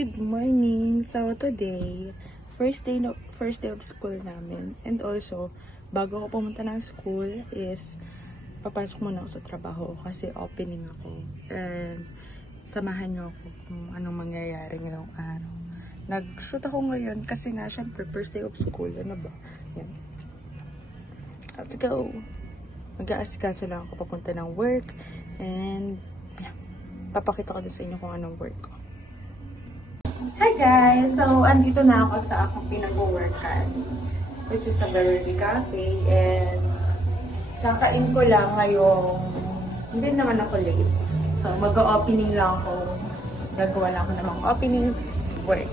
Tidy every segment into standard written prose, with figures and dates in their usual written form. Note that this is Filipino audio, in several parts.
Good morning! So today, first day of school namin. And also, bago ako pumunta ng school is papasok muna ako sa trabaho kasi opening ako. And samahan niyo ako kung anong mangyayari ngayong araw. Nag-shoot ako ngayon kasi nga syempre first day of school. Ano ba? Yan. Let's go! Mag-aasikaso lang ako papunta ng work. And yeah, papakita ko din sa inyo kung anong work ko. Hi guys! So, andito na ako sa akong pinag-workan, which is a Beverly Cafe, and kakain ko lang ngayong, hindi naman ako late. So, mag-opening lang ako, gagawa lang ako namang opening work.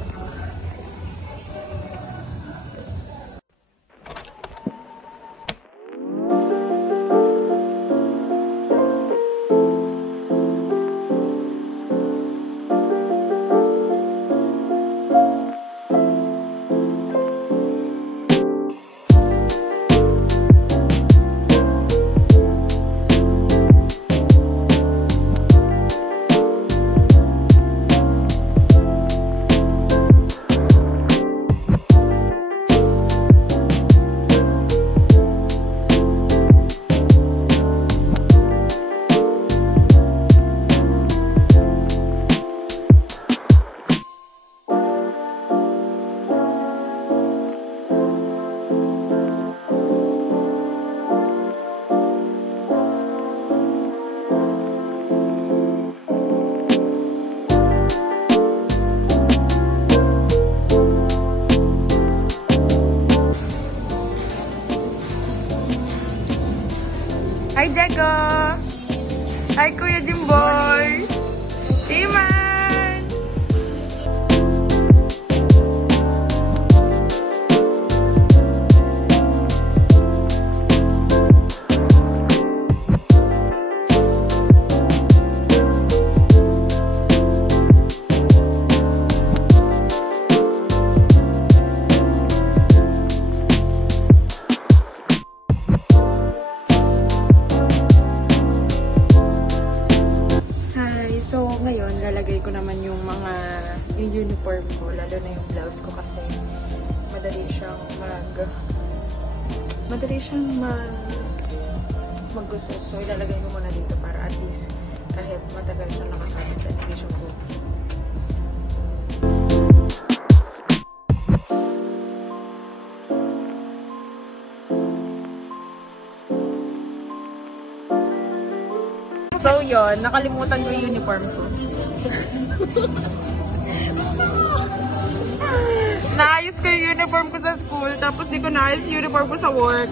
Hi, Jago! Hi, Kuya Jimboy! Timan! So, ngayon, lalagay ko naman yung uniform ko, lalo na yung blouse ko kasi madali siyang mag-gusot. So, ilalagay ko muna dito para at least kahit matagal siyang nakasabit sa hindi siya go. So, yun. Nakalimutan ko yung uniform ko. Naayos ko yung uniform ko sa school, tapos di ko naayos yung uniform ko sa work.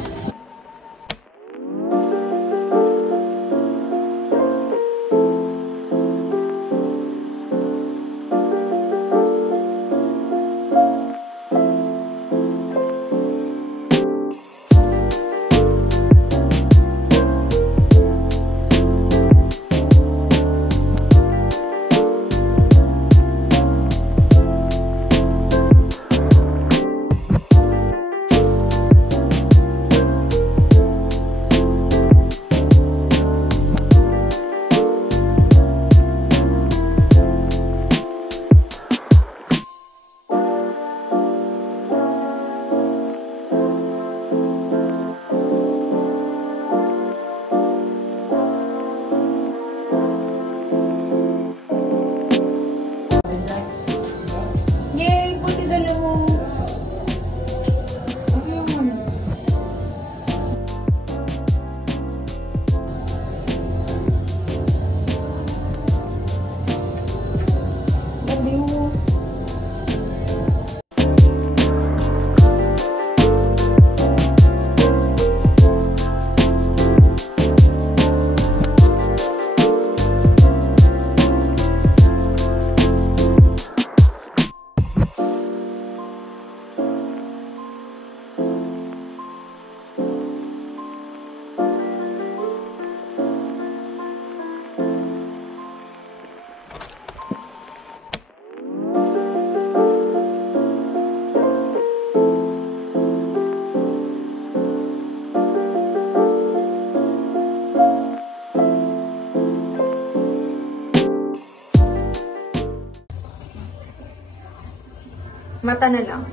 Mata na lang.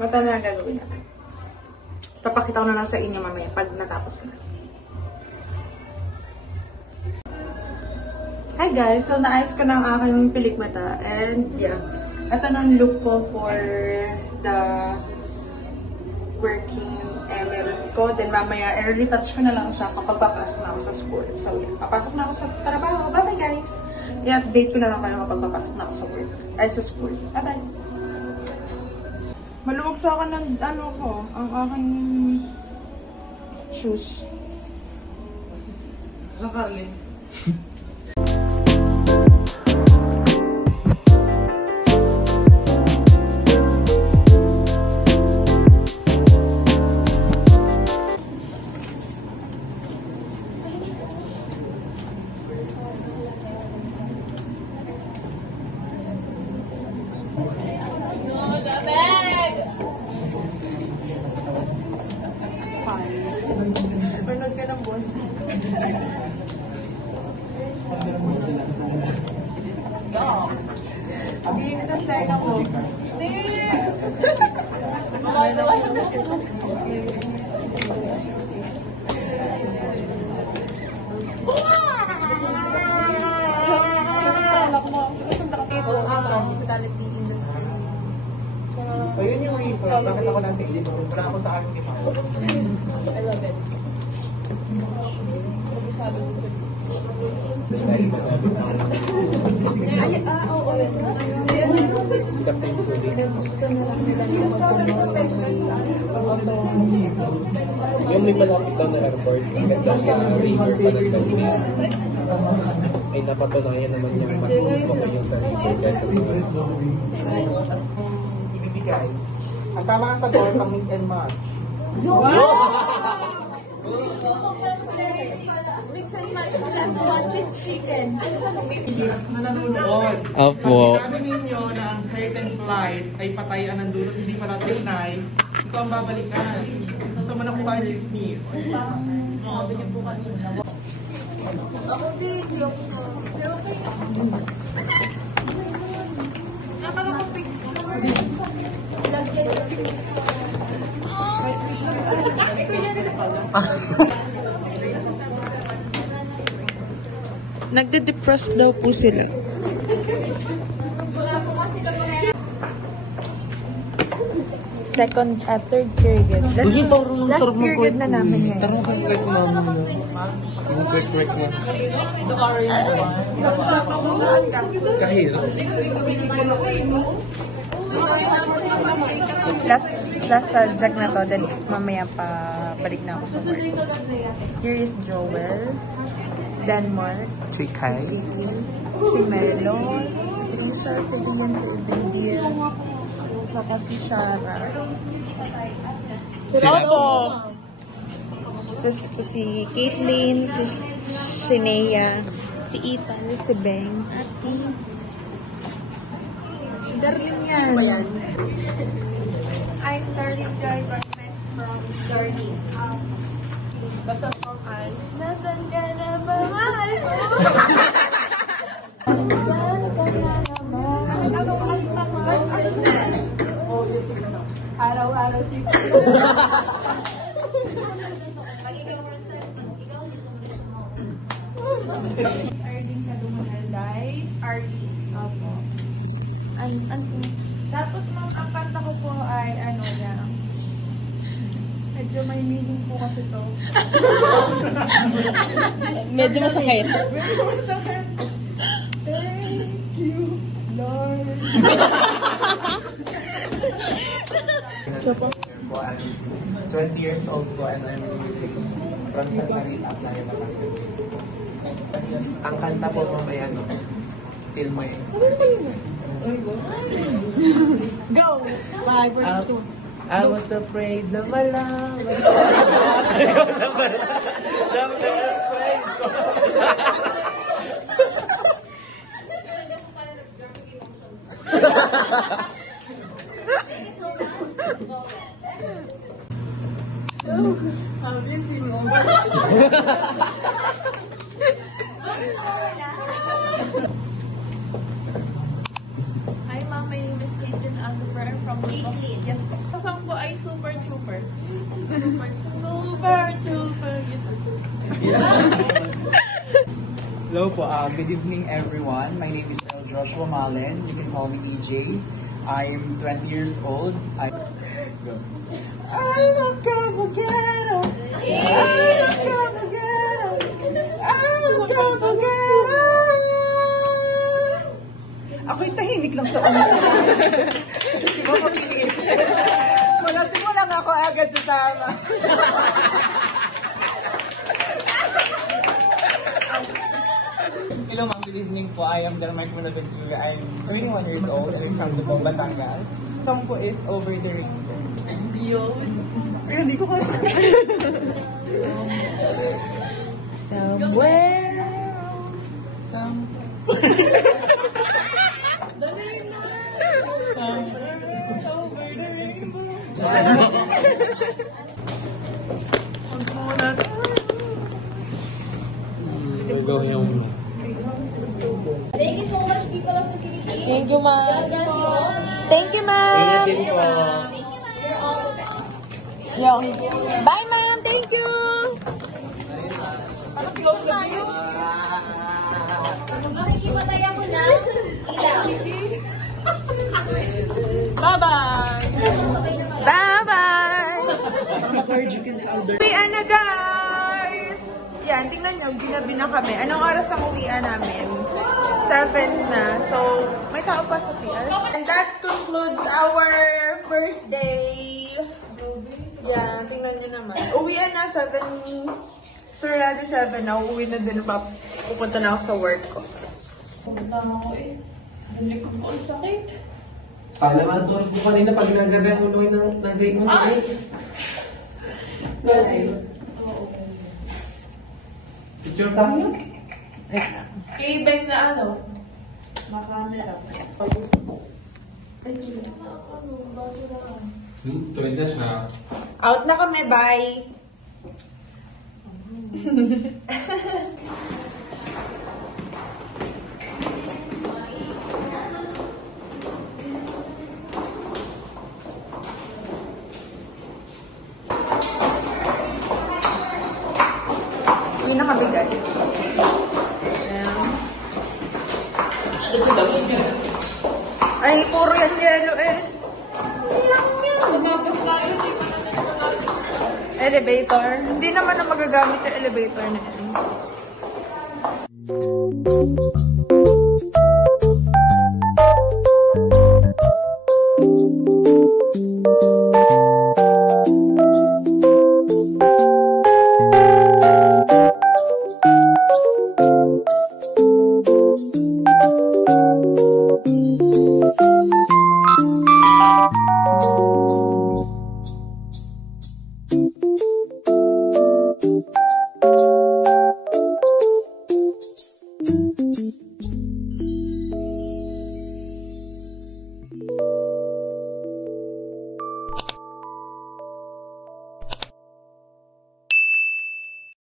Mata na lang gagawin natin. Papakita ko na lang sa inyo mamaya pag natapos na. Hi guys! So, naayos ko na ang aking pilik mata. And yeah, ito na ang look ko for the working element ko. Then mamaya, i-retouch ko na lang siya kapag papasok na ako sa school. So, yeah, papasok na ako sa trabaho. Bye-bye guys! I-update ko na lang kayo kapag papasok na ako sa work. Ay, sa school. Bye-bye! Maluwag sa akin ng ano ko, ang aking shoes. Nakarli. Panood ka ng boss. Bihinit ang tayo ko. Hospitality industry. So yun yung reason bakit ako nasa Ilino. Wala ako sa aking iba. I love it. Si Captain Suli. Yung may malapit daw na airport, ang ganda kaya river pa nagdali. Ay napatunayan naman niya mas okay yung sa river kaysa sa ibibigay. Ang tama ang sagot, pang mix and match. Mix and match plus one piece chicken. Na nanonood. Opo. Pag sinabi ninyo na ang certain flight ay patayan ng dulot, hindi pala tinay, ikaw ang babalikan. Saan mo nakuha ang chismis? Ako din, joke ko. Nakakapag Nagde-depress daw po sila. Second, third period. Last period na namin ngayon. Tarang kang kahit mama mo. Yung quick na. Kahil. Last subject na to, then mamaya pa balik na ako sa work. Here is Joel, Denmark, Si Kai. si Melo, si Trisha, si Lian, si Evendil, saka si Shara. Sila po. Tapos ito si Caitlyn, si Shinea, si Ethan, si Beng, at si Darlene yan. I'm Darlene Joy Gomez from Darlene. Basta from I. Nasaan ka na ba, mahal mo? Araw-araw si Pag ikaw first time, pag ikaw gusto mo. Arlene Kadumanalday. Arlene. Opo. Tapos ma'am, ang kanta ko po ay ano lang. Medyo may meaning po kasi to. Medyo masakit. Medyo masakit. Thank you, Lord. 20 years old ko and I'm from Santa Rita, Playa Batangas. Ang kanta po mo may ano, Till My... Go! 5 or 2. I was afraid na malaman. The best friend ko. Thank you so much. Obviously mo. Hi ma'am, my name is Super. Hello po, good evening everyone. My name is Earl Joshua Malen. You can call me EJ. I'm 20 years old. I'm a Caballero. Ako'y tahimik lang sa ulo. Di ba mapilit? Mula simula nga ako agad sasama. Hello ma'am, good evening po. I am Dermike Munaventura. I'm 21 years old. I'm from Lubong, Batangas. Song po is Over the Rainbow. Yun. Pero hindi ko kaya. Somewhere. Over the rainbow. Thank you so much, people of the Philippines. Thank you, ma'am. God bless you all. Thank you, ma'am. Thank you, ma'am. You're all the best. Bye, ma'am. Thank you. Makikipatay ako na. Ilaw. Bye-bye. Bye-bye. Uwian na, guys. Yan, tingnan nyo. Ginabi na kami. Anong oras ang uwian namin? 7 na. So, may tao pa sa CR. And that concludes our first day. Yan, tingnan nyo naman. Uwian na, 7. So, ready 7 na. Uuwi na din. Pupunta na ako sa work ko. Palaman tulog ko kanina pag nagabi ang uloy ng nagay mo na eh. Picture tayo? K-bag na ano? Makamera. Tuwid na siya. Out na kami. Bye. Uwi na kami, guys. Ay, puro yan yellow eh. Elevator. Hindi naman na magagamit yung elevator na yan.